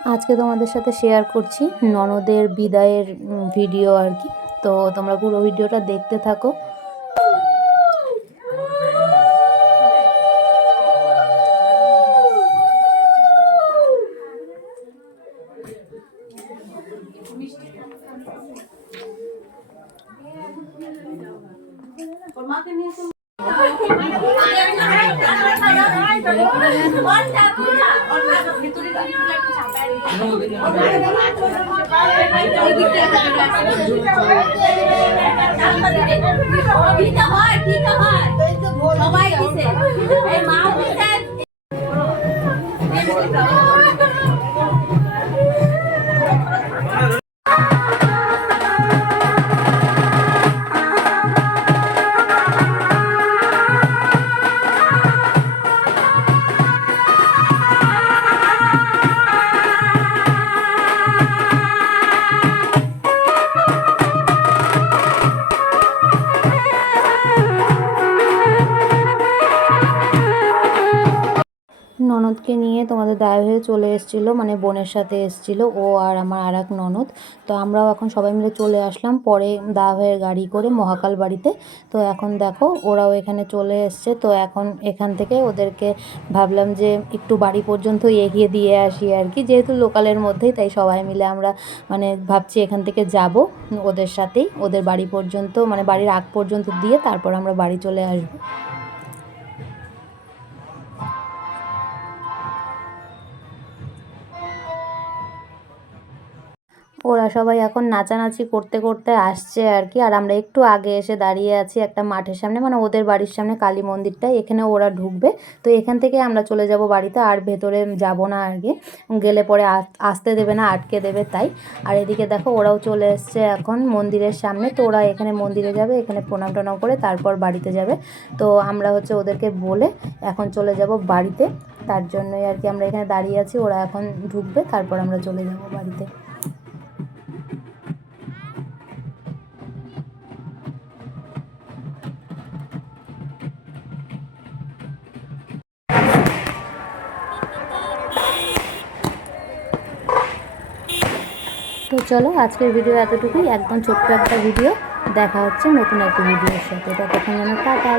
আজকে তোমাদের সাথে শেয়ার করছি ননদের বিদায়ের ভিডিও আর কি। তো তোমরা পুরো ভিডিওটা দেখতে থাকো। দিতে ননদকে নিয়ে তোমাদের দায় হয়ে চলে এসেছিল মানে বোনের সাথে এসেছিল, ও আর আমার আর এক ননদ। তো আমরাও এখন সবাই মিলে চলে আসলাম, পরে দা হয়ে গাড়ি করে মহাকাল বাড়িতে। তো এখন দেখো, ওরাও এখানে চলে এসছে, তো এখন এখান থেকে ওদেরকে ভাবলাম যে একটু বাড়ি পর্যন্ত এগিয়ে দিয়ে আসি আর কি। যেহেতু লোকালের মধ্যেই, তাই সবাই মিলে আমরা মানে ভাবছি এখান থেকে যাব, ওদের সাথেই, ওদের বাড়ি পর্যন্ত মানে বাড়ির আগ পর্যন্ত দিয়ে তারপর আমরা বাড়ি চলে আসব। ওরা সবাই এখন নাচানাচি করতে করতে আসছে আর কি। আর আমরা একটু আগে এসে দাঁড়িয়ে আছি একটা মাঠের সামনে মানে ওদের বাড়ির সামনে কালী মন্দিরটা এখানে ওরা ঢুকবে। তো এখান থেকে আমরা চলে যাব বাড়িতে, আর ভেতরে যাব না আর কি। গেলে পরে আস- আসতে দেবে না, আটকে দেবে তাই। আর এদিকে দেখো, ওরাও চলে এসছে এখন মন্দিরের সামনে। তো ওরা এখানে মন্দিরে যাবে, এখানে প্রণাম টনাম করে তারপর বাড়িতে যাবে। তো আমরা হচ্ছে ওদেরকে বলে এখন চলে যাব বাড়িতে। তার জন্যই আর কি আমরা এখানে দাঁড়িয়ে আছি, ওরা এখন ঢুকবে, তারপর আমরা চলে যাব বাড়িতে। তো চলো, আজকের ভিডিও এতটুকুই। একদম ছোট্ট একটা ভিডিও দেখা হচ্ছে নতুন একটা ভিডিওর সাথে। ততক্ষণ যেন টাটা